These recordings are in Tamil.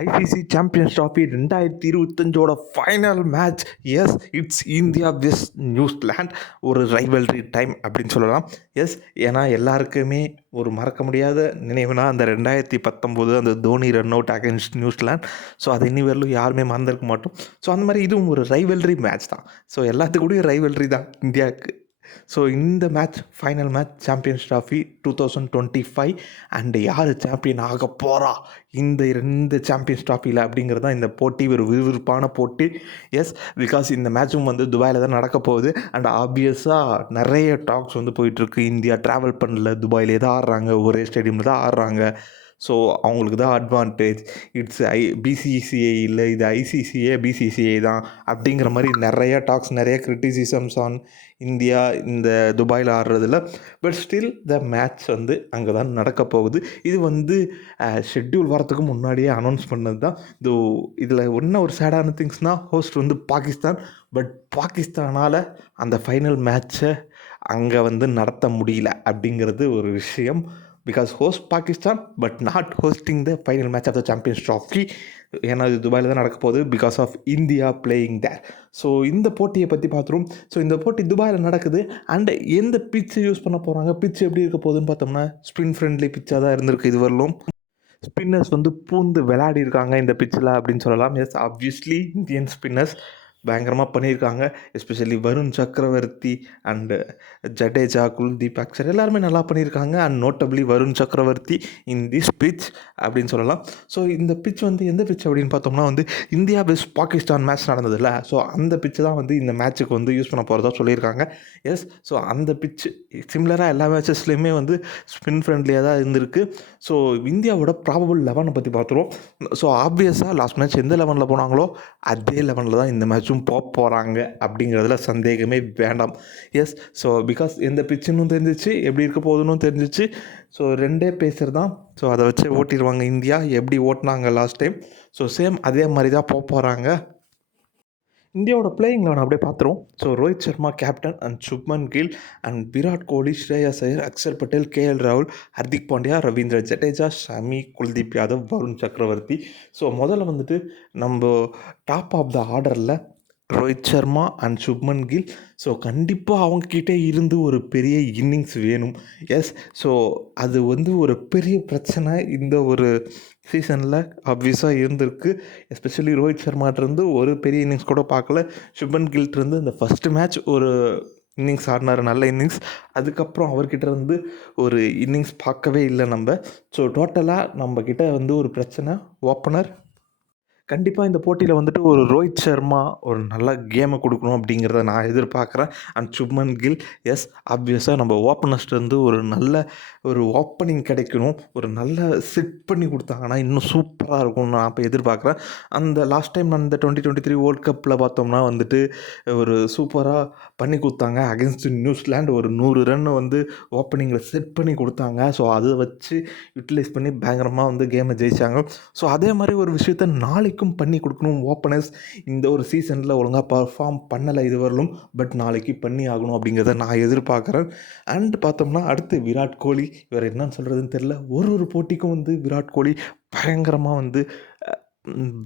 ஐசிசி சாம்பியன்ஸ் ட்ராஃபி 2025ஓட final match. Yes, it's India vs New Zealand. ஒரு ரைவல்ரி டைம் அப்படின்னு சொல்லலாம். எஸ், ஏன்னா எல்லாருக்குமே ஒரு மறக்க முடியாத நினைவுனா அந்த 2019 அந்த Dhoni run out against New Zealand. So அதை இனி வரலும் யாருமே மறந்துருக்க மாட்டோம். ஸோ அந்த மாதிரி இதுவும் ஒரு ரைவல்ரி மேட்ச் தான். ஸோ எல்லாத்துக்கூடயும் ரைவல்ரி தான் இந்தியாவுக்கு. ஸோ இந்த match final match champions trophy 2025 and யார் சாம்பியன் ஆக போகிறா இந்த சாம்பியன்ஸ் ட்ராஃபியில் அப்படிங்கிறது தான் இந்த போட்டி. ஒரு விறுவிறுப்பான போட்டி. எஸ், பிகாஸ் இந்த மேட்சும் வந்து துபாயில் தான் நடக்க போகுது. அண்ட் ஆப்வியஸாக நிறைய டாக்ஸ் வந்து போயிட்டுருக்கு. இந்தியா ட்ராவல் பண்ணல, துபாயிலே தான் ஆடுறாங்க, ஒரே ஸ்டேடியமில் தான் ஆடுறாங்க. ஸோ அவங்களுக்கு தான் அட்வான்டேஜ். இட்ஸ் பிசிசிஐ இல்லை, இது ஐசிசிஏ பிசிசிஐ தான் அப்படிங்கிற மாதிரி நிறைய டாக்ஸ், நிறைய கிரிட்டிசிசம்ஸ் ஆன் இந்தியா இந்த துபாயில் ஆடுறதில்ல. பட் ஸ்டில் த மேட்ச் வந்து அங்கே தான் நடக்க போகுது. இது வந்து ஷெட்யூல் வரத்துக்கு முன்னாடியே அனௌன்ஸ் பண்ணது தான். இதில் என்ன ஒரு சேடான திங்ஸ்னால், ஹோஸ்ட் வந்து பாகிஸ்தான். பட் பாகிஸ்தானால் அந்த ஃபைனல் மேட்ச்சை அங்கே வந்து நடத்த முடியல அப்படிங்கிறது ஒரு விஷயம். Because host Pakistan but not hosting the final match of the champions trophy. ஏன்னா இது துபாயில் தான் நடக்க போகுது because of India playing there. So இந்த போட்டியை பற்றி பார்த்துருவோம். ஸோ இந்த போட்டி துபாயில் நடக்குது. அண்ட் எந்த பிட்சை யூஸ் பண்ண போகிறாங்க, பிட்ச் எப்படி இருக்க போகுதுன்னு பார்த்தோம்னா ஸ்பின் ஃப்ரெண்ட்லி பிட்சாக தான் இருந்திருக்கு இது வரலும். ஸ்பின்னர்ஸ் வந்து பூந்து விளையாடி இருக்காங்க இந்த பிட்சில் அப்படின்னு சொல்லலாம். எஸ், ஆப்வியஸ்லி இந்தியன் ஸ்பின்னர்ஸ் பயங்கரமாக பண்ணியிருக்காங்க. எஸ்பெஷலி வருண் சக்கரவர்த்தி அண்டு ஜடேஜா, குல்தீப் அக்ஷர் எல்லாருமே நல்லா பண்ணியிருக்காங்க. அண்ட் நோட்டபிளி வருண் சக்கரவர்த்தி இன் திஸ் பிட்ச் அப்படின்னு சொல்லலாம். ஸோ இந்த பிட்ச் வந்து எந்த பிட்ச் அப்படின்னு பார்த்தோம்னா வந்து இந்தியா வெஸ் பாகிஸ்தான் மேட்ச் நடந்ததில்ல. ஸோ அந்த பிட்ச் தான் வந்து இந்த மேட்ச்சுக்கு வந்து யூஸ் பண்ண போகிறதா சொல்லியிருக்காங்க. எஸ், ஸோ அந்த பிட்ச் சிமிலராக எல்லா மேட்சஸ்லேயுமே வந்து ஸ்பின் ஃப்ரெண்ட்லியாக தான் இருந்திருக்கு. ஸோ இந்தியாவோட ப்ராபபிள் 11 பற்றி பார்த்துருவோம். ஸோ ஆப்வியஸாக லாஸ்ட் மேட்ச் எந்த 11 போனாங்களோ அதே 11 தான் இந்த மேட்ச்சும் போகிறாங்க அப்படிங்கிறதுல சந்தேகமே வேண்டாம். எஸ், ஸோ பிகாஸ் எந்த பிச்சுன்னு தெரிஞ்சிச்சு, எப்படி இருக்க போகுதுன்னு தெரிஞ்சிச்சு. ஸோ ரெண்டே பேசர் தான். ஸோ அதை வச்சு ஓட்டிடுவாங்க இந்தியா. எப்படி ஓட்டினாங்க லாஸ்ட் டைம், ஸோ சேம் அதே மாதிரி தான் போகிறாங்க. இந்தியாவோட பிளேயிங் லெவன் அப்படியே பார்த்துருவோம். So Rohit Sharma captain and Shubman Gill and Virat Kohli, Shreyas Iyer, Axar Patel, KL ராகுல், ஹர்திக் பாண்டியா, ரவீந்திர ஜடேஜா, ஷமி, குல்தீப் யாதவ், வருண் சக்கரவர்த்தி. ஸோ முதல்ல வந்துட்டு நம்ம டாப் ஆஃப் த ஆர்டரில் ரோஹித் சர்மா அண்ட் சுப்மன் கில். ஸோ கண்டிப்பாக அவங்கக்கிட்டே இருந்து ஒரு பெரிய இன்னிங்ஸ் வேணும். எஸ், ஸோ அது வந்து ஒரு பெரிய பிரச்சனை இந்த ஒரு சீசனில் ஆப்வியஸாக இருந்திருக்கு. எஸ்பெஷலி ரோஹித் சர்மாட்டிருந்து ஒரு பெரிய இன்னிங்ஸ் கூட பார்க்கல. சுப்மன் கில்ட்டிருந்து இந்த ஃபஸ்ட்டு மேட்ச் ஒரு இன்னிங்ஸ் ஆடினார், நல்ல இன்னிங்ஸ். அதுக்கப்புறம் அவர்கிட்ட இருந்து ஒரு இன்னிங்ஸ் பார்க்கவே இல்லை நம்ம. ஸோ டோட்டலாக நம்மக்கிட்ட வந்து ஒரு பிரச்சனை ஓப்பனர். கண்டிப்பாக இந்த போட்டியில் வந்துட்டு ஒரு ரோஹித் சர்மா ஒரு நல்ல கேமை கொடுக்கணும் அப்படிங்கிறத நான் எதிர்பார்க்குறேன். அண்ட் சுப்மன் கில், எஸ், ஆப்வியஸாக நம்ம ஓப்பனர்ஸ்லேருந்து ஒரு நல்ல ஒரு ஓப்பனிங் கிடைக்கணும். ஒரு நல்ல செட் பண்ணி கொடுத்தாங்கன்னா இன்னும் சூப்பராக இருக்கும்னு நான் இப்போ எதிர்பார்க்குறேன். அந்த லாஸ்ட் டைம் அந்த 2023 வேர்ல்ட் கப்பில் பார்த்தோம்னா வந்துட்டு ஒரு சூப்பராக பண்ணி கொடுத்தாங்க அகேன்ஸ்ட் நியூசிலாண்ட். ஒரு 100 ரன் வந்து ஓப்பனிங்கில் செட் பண்ணி கொடுத்தாங்க. ஸோ அதை வச்சு யூட்டிலைஸ் பண்ணி பயங்கரமாக வந்து கேமை ஜெயித்தாங்க. ஸோ அதே மாதிரி ஒரு விஷயத்த நாளைக்கும் பண்ணி கொடுக்கணும் ஓப்பனர்ஸ். இந்த ஒரு சீசனில் ஒழுங்காக பர்ஃபார்ம் பண்ணலை இது வரலும். பட் நாளைக்கு பண்ணி ஆகணும் அப்படிங்கிறத நான் எதிர்பார்க்குறேன். அண்ட் பார்த்தோம்னா அடுத்து விராட் கோலி. இவர் என்னன்னு சொல்கிறதுன்னு தெரில. ஒரு போட்டிக்கும் வந்து விராட் கோலி பயங்கரமாக வந்து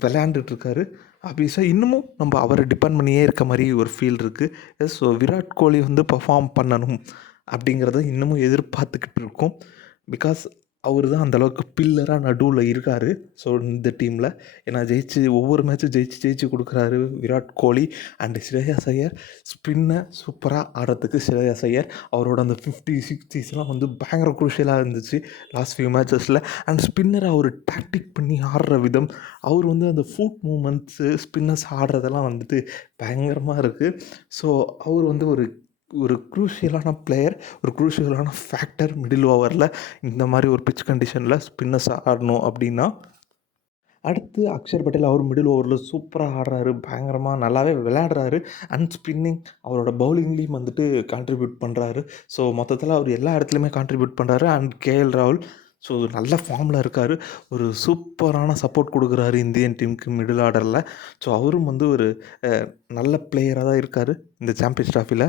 விளையாண்டுட்ருக்காரு. ஆப்வியஸாக இன்னமும் நம்ம அவரை டிபெண்ட் பண்ணியே இருக்க மாதிரி ஒரு ஃபீல் இருக்குது. எஸ், ஸோ விராட் கோலி வந்து பர்ஃபார்ம் பண்ணணும் அப்படிங்கிறத இன்னமும் எதிர்பார்த்துக்கிட்டு இருக்கோம். பிகாஸ் அவர் தான் அந்தளவுக்கு பில்லராக நடுவில் இருக்கார். ஸோ இந்த டீமில் ஏன்னா ஒவ்வொரு மேட்சும் ஜெயிச்சு கொடுக்குறாரு விராட் கோலி. அண்டு ஸ்ரேயஸ் ஐயர் ஸ்பின்னை சூப்பராக ஆடுறதுக்கு ஸ்ரேயஸ் ஐயர் அவரோட அந்த 50, 60ஸ்லாம் வந்து பயங்கர குரூஷியலாக இருந்துச்சு லாஸ்ட் ஃபியூ மேட்சஸில். அண்ட் ஸ்பின்னரை அவர் டாக்டிக் பண்ணி ஆடுற விதம், அவர் வந்து அந்த ஃபுட் மூமெண்ட்ஸு ஸ்பின்னர்ஸ் ஆடுறதெல்லாம் வந்துட்டு பயங்கரமாக இருக்குது. ஸோ அவர் வந்து ஒரு குரூஷியலான பிளேயர், ஒரு குரூஷியலான ஃபேக்டர் மிடில் ஓவரில். இந்த மாதிரி ஒரு பிட்ச் கண்டிஷனில் ஸ்பின்னர்ஸ் ஆடணும் அப்படின்னா. அடுத்து அக்ஷர் பட்டேல், அவர் மிடில் ஓவரில் சூப்பராக ஆடுறாரு, பயங்கரமாக நல்லாவே விளையாடுறாரு. அண்ட் ஸ்பின்னிங் அவரோட பவுலிங்லேயும் வந்துட்டு கான்ட்ரிபியூட் பண்ணுறாரு. ஸோ மொத்தத்தில் அவர் எல்லா இடத்துலையுமே கான்ட்ரிபியூட் பண்ணுறாரு. அண்ட் கேஎல் ராகுல் ஸோ நல்ல ஃபார்மில் இருக்கார். ஒரு சூப்பரான சப்போர்ட் கொடுக்குறாரு இந்தியன் டீமுக்கு மிடில் ஆர்டரில். ஸோ அவரும் வந்து ஒரு நல்ல பிளேயராக தான் இருக்கார் இந்த சாம்பியன்ஸ் ட்ராஃபியில்.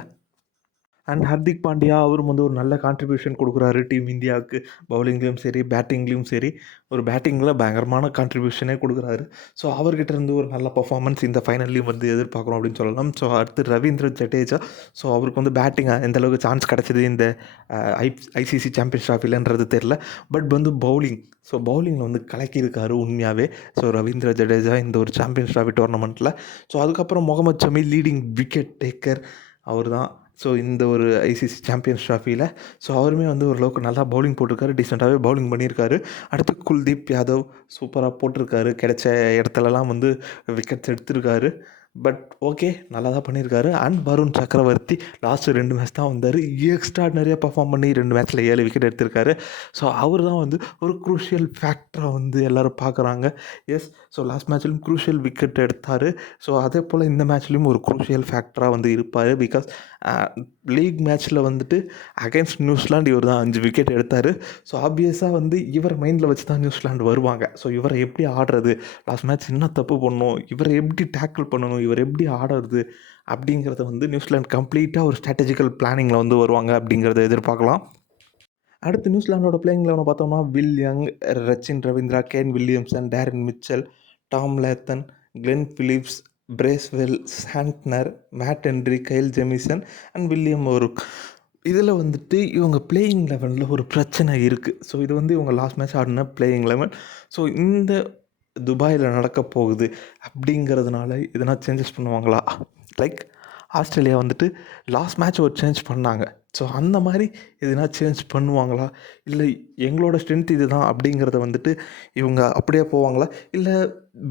அண்ட் ஹர்திக் பாண்டியா அவரும் வந்து ஒரு நல்ல கான்ட்ரிபியூஷன் கொடுக்குறாரு டீம் இந்தியாவுக்கு. பவுலிங்லேயும் சரி, பேட்டிங்லேயும் சரி, ஒரு பேட்டிங்கில் பயங்கரமான கான்ட்ரிபியூஷனே கொடுக்குறாரு. ஸோ அவர்கிட்ட இருந்து ஒரு நல்ல பர்ஃபார்மன்ஸ் இந்த ஃபைனல்லையும் வந்து எதிர்பார்க்குறோம் அப்படின்னு சொல்லலாம். ஸோ அடுத்து ரவீந்திர ஜடேஜா. ஸோ அவருக்கு வந்து பேட்டிங் எந்த அளவுக்கு சான்ஸ் கிடச்சிது இந்த ஐசிசி சாம்பியன்ஸ் ட்ராஃபிலன்றது தெரில. பட் வந்து பவுலிங், ஸோ பவுலிங்கில் வந்து கலக்கியிருக்காரு உண்மையாகவே. ஸோ ரவீந்திர ஜடேஜா இந்த ஒரு சாம்பியன்ஸ் ட்ராஃபி டோர்னமெண்ட்டில். ஸோ அதுக்கப்புறம் Mohammed Shami leading wicket taker அவர் தான். ஸோ இந்த ஒரு ஐசிசி சாம்பியன்ஸ் ட்ராஃபியில் ஸோ அவருமே வந்து ஓரளவுக்கு நல்லா பவுலிங் போட்டிருக்காரு, டீசெண்டாகவே பவுலிங் பண்ணியிருக்காரு. அடுத்து குல்தீப் யாதவ் சூப்பராக போட்டிருக்காரு, கிடைச்ச இடத்துலலாம் வந்து விக்கெட்ஸ் எடுத்திருக்காரு. பட் ஓகே, நல்லா தான் பண்ணியிருக்காரு. அண்ட் வருண் சக்கரவர்த்தி லாஸ்ட்டு 2 மேட்ச் தான் வந்தார், எக்ஸ்ட்ராடினரியாக பர்ஃபார்ம் பண்ணி 2 மேட்ச்சில் 7 விக்கெட் எடுத்திருக்காரு. ஸோ அவர் தான் வந்து ஒரு க்ரூஷியல் ஃபேக்டராக வந்து எல்லோரும் பார்க்குறாங்க. எஸ், ஸோ லாஸ்ட் மேட்ச்லையும் க்ரூஷியல் விக்கெட் எடுத்தார். ஸோ அதே போல் இந்த மேட்ச்லேயும் ஒரு க்ரூஷியல் ஃபேக்டராக வந்து இருப்பார். பிகாஸ் லீக் மேட்ச்சில் வந்துட்டு அகைன்ஸ்ட் நியூசிலாந்து இவர் தான் 5 விக்கெட் எடுத்தார். ஸோ ஆப்வியஸாக வந்து இவர் மைண்டில் வச்சு தான் நியூசிலாந்து வருவாங்க. ஸோ இவரை எப்படி ஆடுறது, லாஸ்ட் மேட்ச் என்ன தப்பு பண்ணணும், இவரை எப்படி டேக்கிள் பண்ணணும், இவர் எப்படி ஆடுறது அப்படிங்கிறத வந்து நியூசிலாந்து கம்ப்ளீட்டாக ஒரு ஸ்ட்ராட்டஜிக்கல் பிளானிங்கில் வந்து வருவாங்க அப்படிங்கிறத எதிர்பார்க்கலாம். அடுத்து நியூசிலாண்டோட பிளேயிங் லெவனை பார்த்தோம்னா Will Young, Rachin Ravindra, Kane Williamson, Daryl Mitchell, Tom Latham, Glenn Phillips, Bracewell, Santner, Matt Henry, Kyle Jamieson and William O'Rourke. இதில் வந்துட்டு இவங்க பிளேயிங் லெவனில் ஒரு பிரச்சனை இருக்குது. ஸோ இது வந்து இவங்க லாஸ்ட் மேட்ச் ஆடின பிளேயிங் லெவன். ஸோ இந்த துபாயில் நடக்க போகுது அப்படிங்கிறதுனால எதனா சேஞ்சஸ் பண்ணுவாங்களா? லைக் ஆஸ்திரேலியா வந்துட்டு லாஸ்ட் மேட்ச் ஒரு சேஞ்ச் பண்ணாங்க. ஸோ அந்த மாதிரி எதுனா சேஞ்ச் பண்ணுவாங்களா? இல்லை எங்களோட ஸ்ட்ரென்த் இது தான் அப்படிங்கிறத வந்துட்டு இவங்க அப்படியே போவாங்களா? இல்லை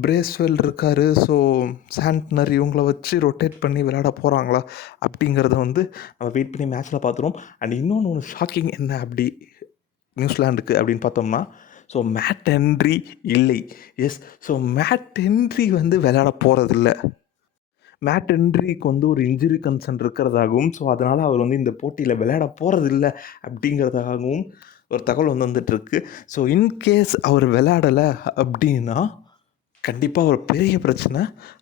பிரேஸ்வெல் இருக்கார், ஸோ சாண்ட்னர் இவங்கள வச்சு ரொட்டேட் பண்ணி விளையாட போகிறாங்களா? அப்படிங்கிறத வந்து நம்ம வெயிட் பண்ணி மேட்ச்சில் பார்த்துருவோம். அண்ட் இன்னொன்று ஷாக்கிங் என்ன அப்படி நியூசிலாண்டுக்கு அப்படின்னு பார்த்தோம்னா, ஸோ மேட் ஹென்ரி இல்லை. எஸ், ஸோ மேட் ஹென்ரி வந்து விளையாட போகிறதில்ல. மேட் ஹென்ரிக்கு வந்து ஒரு இன்ஜுரி கன்சர்ன் இருக்கிறதாகவும், ஸோ அதனால் அவர் வந்து இந்த போட்டியில் விளையாட போகிறதில்ல அப்படிங்கிறதாகவும் ஒரு தகவல் வந்து வந்துட்டுருக்கு. ஸோ இன்கேஸ் அவர் விளையாடலை அப்படின்னா கண்டிப்பாக ஒரு பெரிய பிரச்சனை.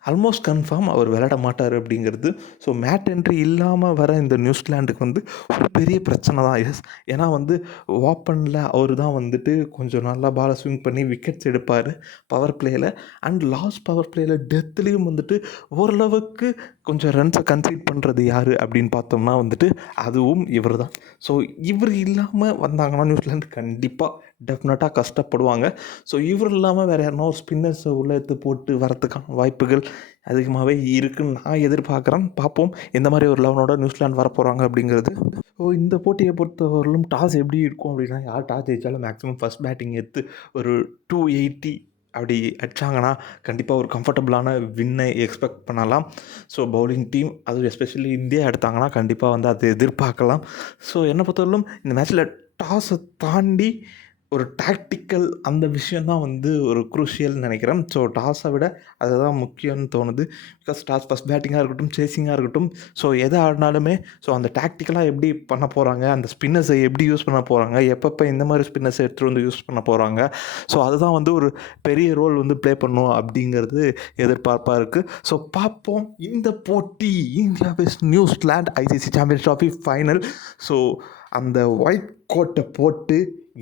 ஆல்மோஸ்ட் கன்ஃபார்ம் அவர் விளையாட மாட்டார் அப்படிங்கிறது. ஸோ மேட் ஹென்ரி இல்லாமல் வர இந்த நியூசிலாண்டுக்கு வந்து ஒரு பெரிய பிரச்சனை தான். எஸ், ஏன்னா வந்து ஓப்பனில் அவர் தான் வந்துட்டு கொஞ்சம் நல்லா பாலை ஸ்விங் பண்ணி விக்கெட்ஸ் எடுப்பார் பவர் பிளேயில். அண்ட் லாஸ்ட் பவர் பிளேயில் டெத்துலேயும் வந்துட்டு ஓரளவுக்கு கொஞ்சம் ரன்ஸை கன்சீட் பண்ணுறது யார் அப்படின்னு பார்த்தோம்னா வந்துட்டு அதுவும் இவர் தான். ஸோ இவர் இல்லாமல் வந்தாங்கன்னா நியூசிலாந்து கண்டிப்பாக டெஃபினட்டாக கஷ்டப்படுவாங்க. ஸோ இவர் இல்லாமல் வேறு யாருன்னா ஒரு ஸ்பின்னர்ஸை உள்ளே எடுத்து போட்டு வரத்துக்கான வாய்ப்புகள் அதிகமாகவே இருக்குதுன்னு நான் எதிர்பார்க்குறேன். பார்ப்போம் எந்த மாதிரி ஒரு லெவனோட நியூசிலாந்து வரப்போகிறாங்க அப்படிங்கிறது. ஸோ இந்த போட்டியை பொறுத்தவரையிலும் டாஸ் எப்படி இருக்கும் அப்படின்னா, யார் டாஸ் ஜெயித்தாலும் மேக்ஸிமம் ஃபஸ்ட் பேட்டிங் எடுத்து ஒரு 280 அப்படி அடித்தாங்கன்னா கண்டிப்பாக ஒரு கம்ஃபர்டபுளான வின்னை எக்ஸ்பெக்ட் பண்ணலாம். ஸோ பவுலிங் டீம் அதுவும் எஸ்பெஷலி இந்தியா எடுத்தாங்கன்னா கண்டிப்பாக வந்து அதை எதிர்பார்க்கலாம். ஸோ என்னை பொறுத்தவரையிலும் இந்த மேட்ச்சில் டாஸை தாண்டி ஒரு டாக்டிக்கல் அந்த விஷயந்தான் வந்து ஒரு குரூஷியல்னு நினைக்கிறேன். ஸோ டாஸை விட அதுதான் முக்கியம்னு தோணுது. பிகாஸ் டாஸ் ஃபஸ்ட் பேட்டிங்காக இருக்கட்டும், சேசிங்காக இருக்கட்டும், ஸோ எதை ஆடினாலுமே ஸோ அந்த டாக்டிக்கலாக எப்படி பண்ண போகிறாங்க, அந்த ஸ்பின்னர்ஸை எப்படி யூஸ் பண்ண போகிறாங்க, எப்பப்போ இந்த மாதிரி ஸ்பின்னர்ஸை எடுத்துகிட்டு வந்து யூஸ் பண்ண போகிறாங்க, ஸோ அதுதான் வந்து ஒரு பெரிய ரோல் வந்து ப்ளே பண்ணும் அப்படிங்கிறது எதிர்பார்ப்பாக இருக்குது. ஸோ பார்ப்போம் இந்த போட்டி India vs New Zealand ICC champions trophy final. So அந்த ஒயிட் கோட்டை போட்டு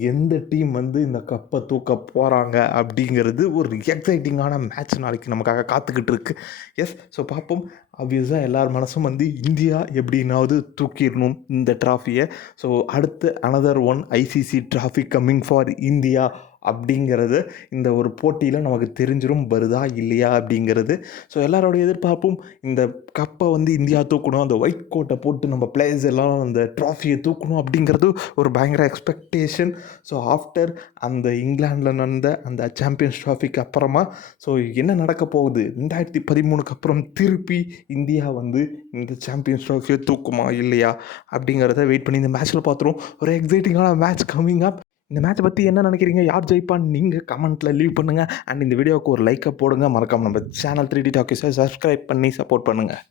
எந்த டீம் வந்து இந்த கப்பை தூக்க போகிறாங்க அப்படிங்கிறது ஒரு எக்ஸைட்டிங்கான மேட்ச் நாளைக்கு நமக்காக காத்துக்கிட்டு இருக்குது. எஸ், ஸோ பார்ப்போம். ஆப்வியஸாக எல்லார் மனசும் வந்து இந்தியா எப்படின்னாவது தூக்கிடணும் இந்த ட்ராஃபியை. ஸோ அடுத்து another one ICC trophy coming for India அப்படிங்கிறது இந்த ஒரு போட்டியில் நமக்கு தெரிஞ்சிடும் வருதா இல்லையா அப்படிங்கிறது. ஸோ எல்லாரோடைய எதிர்பார்ப்பும் இந்த கப்பை வந்து இந்தியா தூக்கணும், அந்த ஒயிட் கோட்டை போட்டு நம்ம பிளேயர்ஸ் எல்லாம் அந்த ட்ராஃபியை தூக்கணும் அப்படிங்கிறது ஒரு பயங்கர எக்ஸ்பெக்டேஷன். ஸோ ஆஃப்டர் அந்த இங்கிலாண்டில் நடந்த அந்த சாம்பியன்ஸ் ட்ராஃபிக்கு அப்புறமா ஸோ என்ன நடக்க போகுது, 2013 அப்புறம் திருப்பி இந்தியா வந்து இந்த சாம்பியன்ஸ் ட்ராஃபியை தூக்குமா இல்லையா அப்படிங்கிறத வெயிட் பண்ணி இந்த மேட்ச்சில் பார்த்துருவோம். ஒரு எக்ஸைட்டிங்கான மேட்ச் கம்மிங் அப். இந்த மேட்சை பற்றி என்ன நினைக்கிறீங்க, யார் ஜெயிப்பான்னு நீங்கள் கமெண்ட்டில் லீவ் பண்ணுங்கள். அண்ட் இந்த வீடியோவுக்கு ஒரு லைக்கை போடுங்க. மறக்காமல் நம்ம சேனல் 3D டாக்கீஸை சப்ஸ்கிரைப் பண்ணி சப்போர்ட் பண்ணுங்கள்.